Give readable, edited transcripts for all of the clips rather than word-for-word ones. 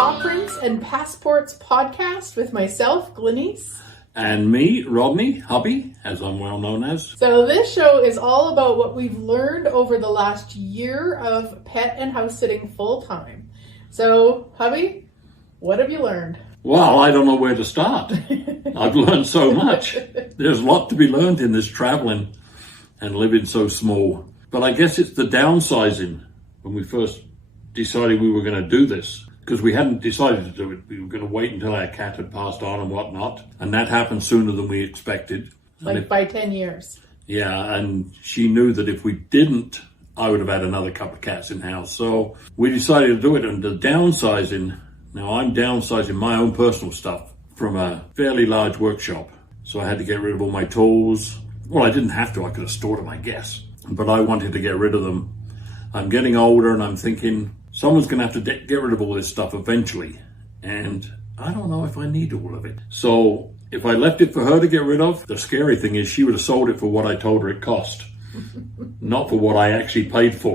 Pawprints and Passports podcast with myself, Glenyce. And me, Rodney, hubby, as I'm well known as. So this show is all about what we've learned over the last year of pet and house sitting full time. So, hubby, what have you learned? Well, I don't know where to start. I've learned so much. There's a lot to be learned in this traveling and living so small. But I guess it's the downsizing when we first decided we were going to do this. Because we hadn't decided to do it. We were going to wait until our cat had passed on and whatnot. And that happened sooner than we expected. By 10 years. Yeah, and she knew that if we didn't, I would have had another couple of cats in house. So we decided to do it. And the downsizing, now I'm downsizing my own personal stuff from a fairly large workshop. So I had to get rid of all my tools. Well, I didn't have to. I could have stored them, I guess. But I wanted to get rid of them. I'm getting older and I'm thinking, someone's going to have to get rid of all this stuff eventually. And I don't know if I need all of it. So if I left it for her to get rid of, the scary thing is she would have sold it for what I told her it cost. Not for what I actually paid for.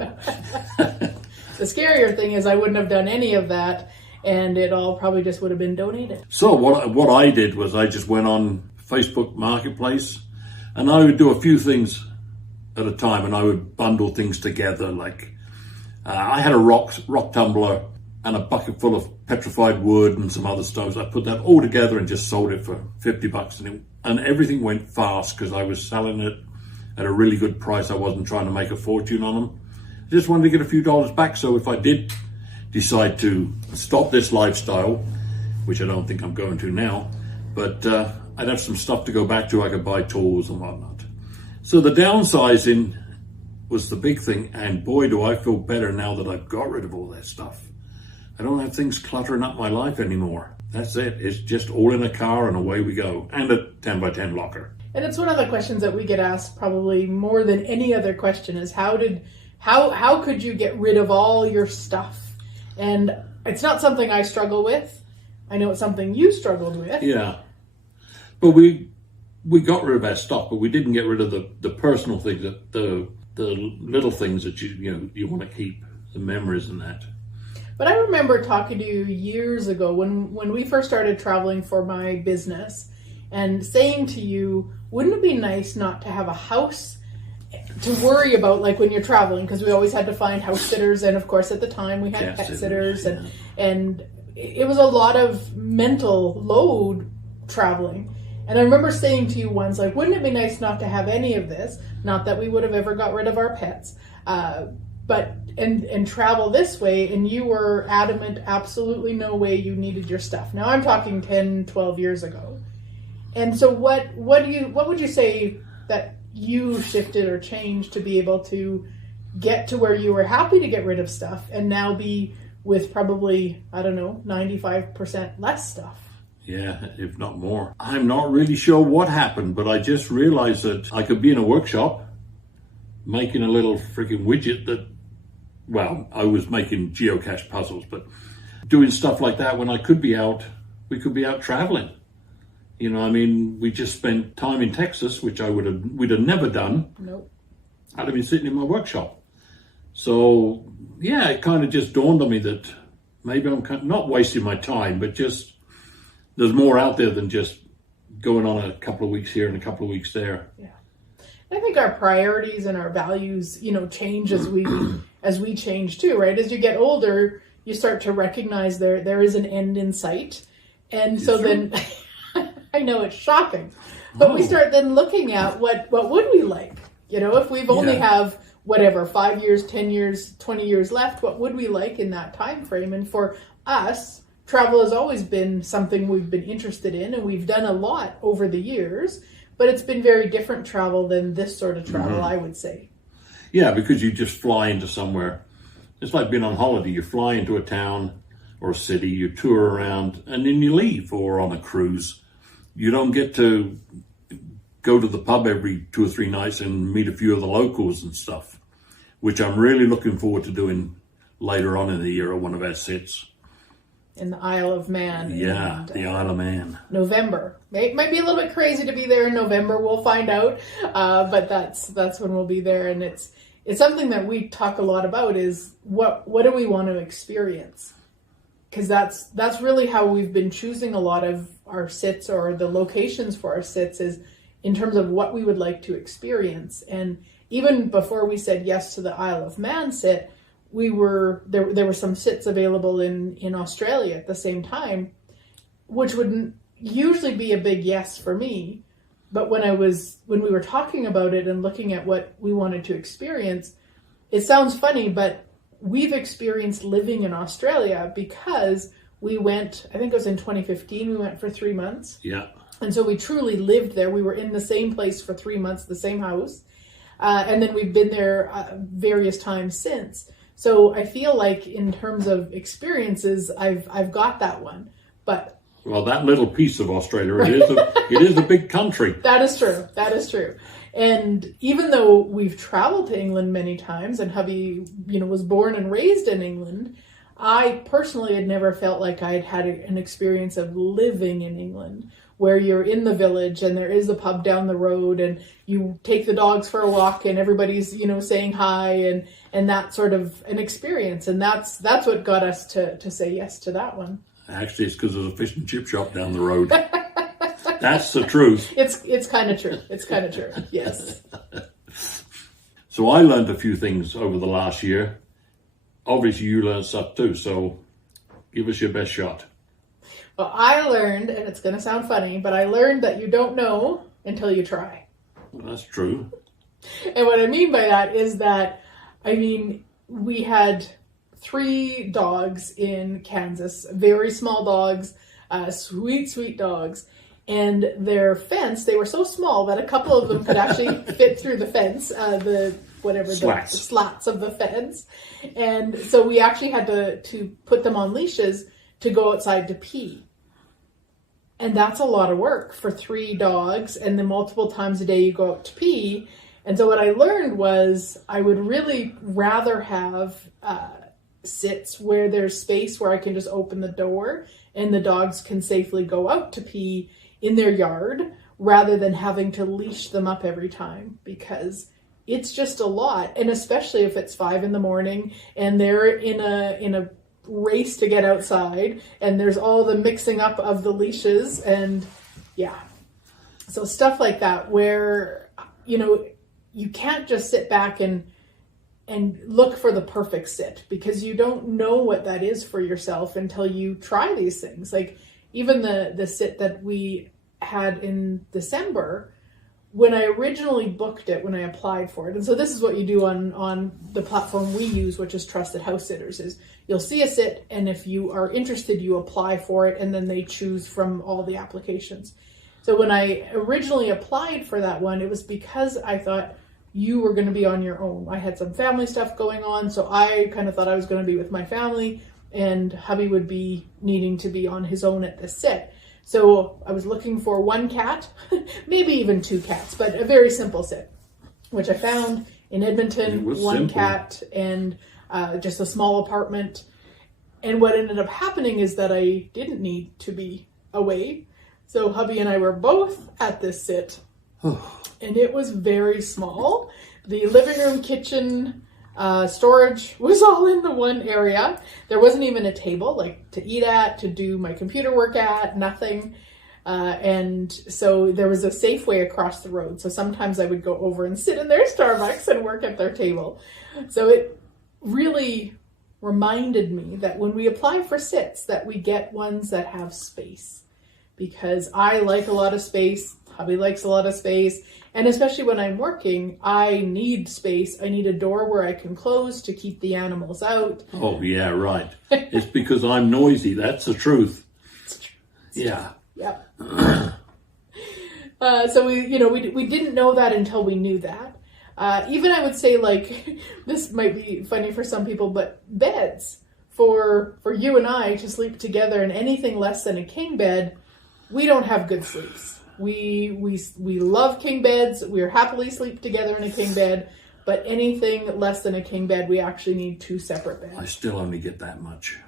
The scarier thing is I wouldn't have done any of that. And it all probably just would have been donated. So what I did was I just went on Facebook Marketplace. And I would do a few things at a time. And I would bundle things together like... I had a rock tumbler and a bucket full of petrified wood and some other stuff. I put that all together and just sold it for $50. And everything went fast because I was selling it at a really good price. I wasn't trying to make a fortune on them. I just wanted to get a few dollars back. So if I did decide to stop this lifestyle, which I don't think I'm going to now, but I'd have some stuff to go back to. I could buy tools and whatnot. So the downsizing was the big thing, and boy, do I feel better now that I've got rid of all that stuff. I don't have things cluttering up my life anymore. That's it. It's just all in a car and away we go, and a 10 by 10 locker. And it's one of the questions that we get asked probably more than any other question is how could you get rid of all your stuff? And it's not something I struggle with. I know it's something you struggled with. Yeah. But we got rid of our stuff, but we didn't get rid of the personal things, the little things that you want to keep, the memories and that. But I remember talking to you years ago when we first started traveling for my business and saying to you, wouldn't it be nice not to have a house to worry about like when you're traveling? Because we always had to find house sitters, and of course at the time we had pet sitters, and it was a lot of mental load traveling. And I remember saying to you once, like, wouldn't it be nice not to have any of this? Not that we would have ever got rid of our pets, but travel this way. And you were adamant, absolutely no way you needed your stuff. Now I'm talking 10, 12 years ago. And so what would you say that you shifted or changed to be able to get to where you were happy to get rid of stuff and now be with probably, 95% less stuff? Yeah, if not more. I'm not really sure what happened, but I just realized that I could be in a workshop making a little freaking widget that, well, I was making geocache puzzles, but doing stuff like that when we could be out traveling. We just spent time in Texas, which we'd have never done. Nope. I'd have been sitting in my workshop. So, yeah, it kind of just dawned on me that maybe I'm not wasting my time, but just there's more out there than just going on a couple of weeks here and a couple of weeks there. Yeah. I think our priorities and our values, change as we change too, right? As you get older, you start to recognize there is an end in sight. And so then I know it's shocking, but we start then looking at what would we like? If we've only have whatever, 5 years, 10 years, 20 years left, what would we like in that time frame? And for us, travel has always been something we've been interested in, and we've done a lot over the years, but it's been very different travel than this sort of travel, I would say. Yeah, because you just fly into somewhere. It's like being on holiday. You fly into a town or a city, you tour around, and then you leave, or on a cruise. You don't get to go to the pub every 2 or 3 nights and meet a few of the locals and stuff, which I'm really looking forward to doing later on in the year at one of our sits. In the Isle of Man. Yeah, the Isle of Man. November. It might be a little bit crazy to be there in November. We'll find out. But that's when we'll be there. And it's something that we talk a lot about is what do we want to experience? because that's really how we've been choosing a lot of our sits, or the locations for our sits, is in terms of what we would like to experience. And even before we said yes to the Isle of Man sit, there were some sits available in Australia at the same time, which wouldn't usually be a big yes for me. But when we were talking about it and looking at what we wanted to experience, it sounds funny, but we've experienced living in Australia because we went, I think it was in 2015, we went for 3 months. Yeah. And so we truly lived there. We were in the same place for 3 months, the same house. And then we've been there various times since. So I feel like in terms of experiences, I've got that one. But well, that little piece of Australia, it is a big country. That is true. That is true. And even though we've traveled to England many times, and hubby, was born and raised in England, I personally had never felt like I'd had an experience of living in England, where you're in the village and there is a pub down the road and you take the dogs for a walk and everybody's, saying hi, and that sort of an experience. And that's what got us to say yes to that one. Actually, it's because there's a fish and chip shop down the road. That's the truth. It's kind of true. It's kind of true. Yes. So I learned a few things over the last year. Obviously, you learned stuff too. So give us your best shot. Well, I learned, and it's going to sound funny, but I learned that you don't know until you try. Well, that's true. And what I mean by that is that, we had 3 dogs in Kansas, very small dogs, sweet, sweet dogs. And their fence, they were so small that a couple of them could actually fit through the fence, the slats of the fence. And so we actually had to put them on leashes to go outside to pee. And that's a lot of work for 3 dogs, and then multiple times a day you go out to pee. And so what I learned was I would really rather have sits where there's space where I can just open the door and the dogs can safely go out to pee in their yard, rather than having to leash them up every time, because it's just a lot. And especially if it's 5 a.m. and they're in a race to get outside, and there's all the mixing up of the leashes, and so stuff like that where you can't just sit back and look for the perfect sit, because you don't know what that is for yourself until you try these things. Like even the sit that we had in December, when I originally booked it, when I applied for it. And so this is what you do on the platform we use, which is Trusted House Sitters, is you'll see a sit, and if you are interested, you apply for it, and then they choose from all the applications. So when I originally applied for that one, it was because I thought you were going to be on your own. I had some family stuff going on, so I kind of thought I was going to be with my family, and hubby would be needing to be on his own at the sit. So I was looking for 1 cat, maybe even 2 cats, but a very simple sit, which I found in Edmonton, 1 simple. cat and just a small apartment. And what ended up happening is that I didn't need to be away. So hubby and I were both at this sit, and it was very small. The living room, kitchen, storage was all in the one area. There wasn't even a table like to eat at, to do my computer work at, nothing. And so there was a Safeway across the road. So sometimes I would go over and sit in their Starbucks and work at their table. So it really reminded me that when we apply for sits, that we get ones that have space, because I like a lot of space. Hubby likes a lot of space. And especially when I'm working, I need space. I need a door where I can close to keep the animals out. Oh, yeah, right. It's because I'm noisy. That's the truth. It's true. Yeah. Yep. So we didn't know that until we knew that. Even I would say, like, this might be funny for some people, but beds for you and I to sleep together in anything less than a king bed, we don't have good sleeps. We love king beds. We're happily sleep together in a king bed, but anything less than a king bed, we actually need 2 separate beds. I still only get that much.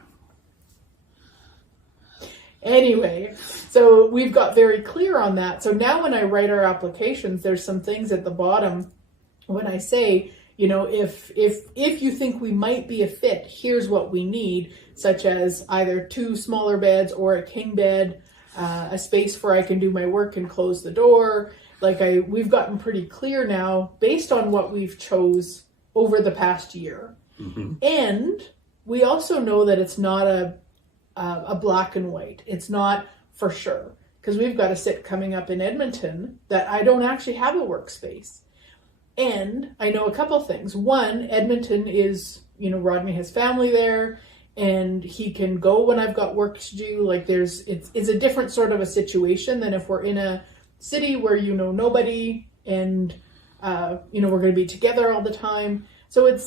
Anyway, so we've got very clear on that. So now when I write our applications, there's some things at the bottom when I say, You know, if you think we might be a fit, here's what we need, such as either 2 smaller beds or a king bed, a space where I can do my work and close the door. Like we've gotten pretty clear now based on what we've chose over the past year. Mm-hmm. And we also know that it's not a black and white. It's not for sure, because we've got a sit coming up in Edmonton that I don't actually have a workspace. And I know a couple things. One, Edmonton is, you know, Rodney has family there, and he can go when I've got work to do. Like it's a different sort of a situation than if we're in a city where you know nobody and, you know, we're going to be together all the time. So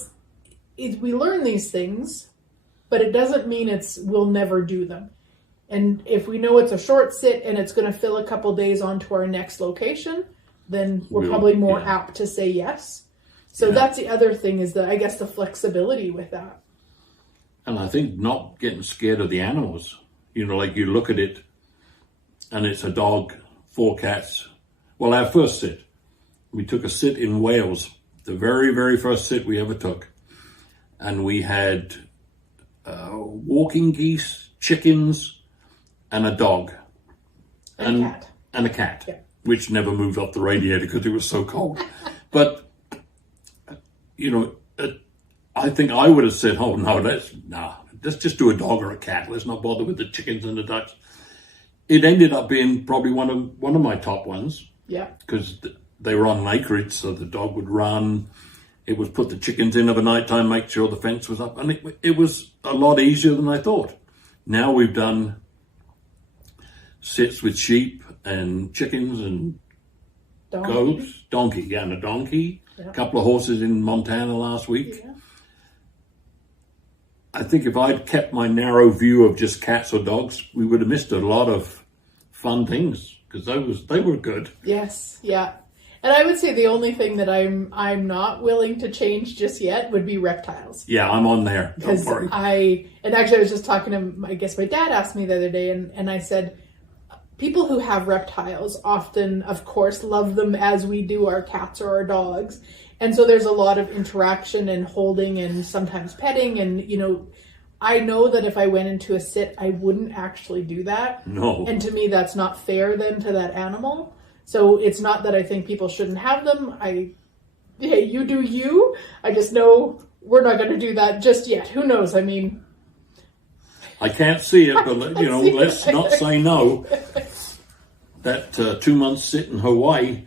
we learn these things, but it doesn't mean we'll never do them. And if we know it's a short sit and it's going to fill a couple days onto our next location, then we're probably more apt to say yes. So that's the other thing, is I guess the flexibility with that. And I think not getting scared of the animals. You know, like you look at it and it's a dog, 4 cats. Well, our first sit, we took a sit in Wales, the very, very first sit we ever took. And we had walking geese, chickens, and a dog. And a cat. And a cat. Yeah. Which never moved off the radiator because it was so cold. But, you know, I think I would have said, oh, no, let's just do a dog or a cat. Let's not bother with the chickens and the ducks. It ended up being probably one of my top ones. Yeah. Because they were on an acreage, so the dog would run. It was put the chickens in of a night time, make sure the fence was up. And it was a lot easier than I thought. Now we've done sits with sheep and chickens and goats, donkey, and a donkey, a couple of horses in Montana last week. Yeah. I think if I'd kept my narrow view of just cats or dogs, we would have missed a lot of fun things, because they were good. Yes, yeah. And I would say the only thing that I'm not willing to change just yet would be reptiles. Yeah, I'm on there. Don't worry. And actually I was just talking to, I guess my dad asked me the other day, and I said, people who have reptiles often, of course, love them as we do our cats or our dogs. And so there's a lot of interaction and holding and sometimes petting. And, you know, I know that if I went into a sit, I wouldn't actually do that. No. And to me, that's not fair then to that animal. So it's not that I think people shouldn't have them. Hey, you do you. I just know we're not going to do that just yet. Who knows? I mean, I can't see it, but, you know, let's not say no. That 2 month sit in Hawaii.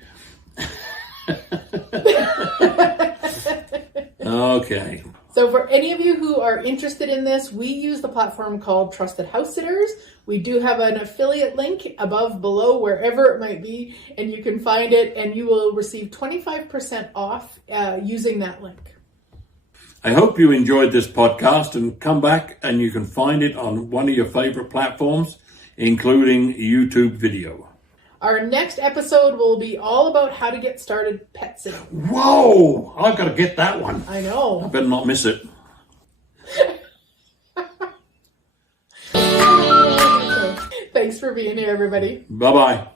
Okay. So for any of you who are interested in this, we use the platform called Trusted House Sitters. We do have an affiliate link above, below, wherever it might be, and you can find it, and you will receive 25% off using that link. I hope you enjoyed this podcast, and come back and you can find it on one of your favorite platforms, including YouTube video. Our next episode will be all about how to get started pet sitting. Whoa! I've got to get that one. I know. I better not miss it. Thanks for being here, everybody. Bye-bye.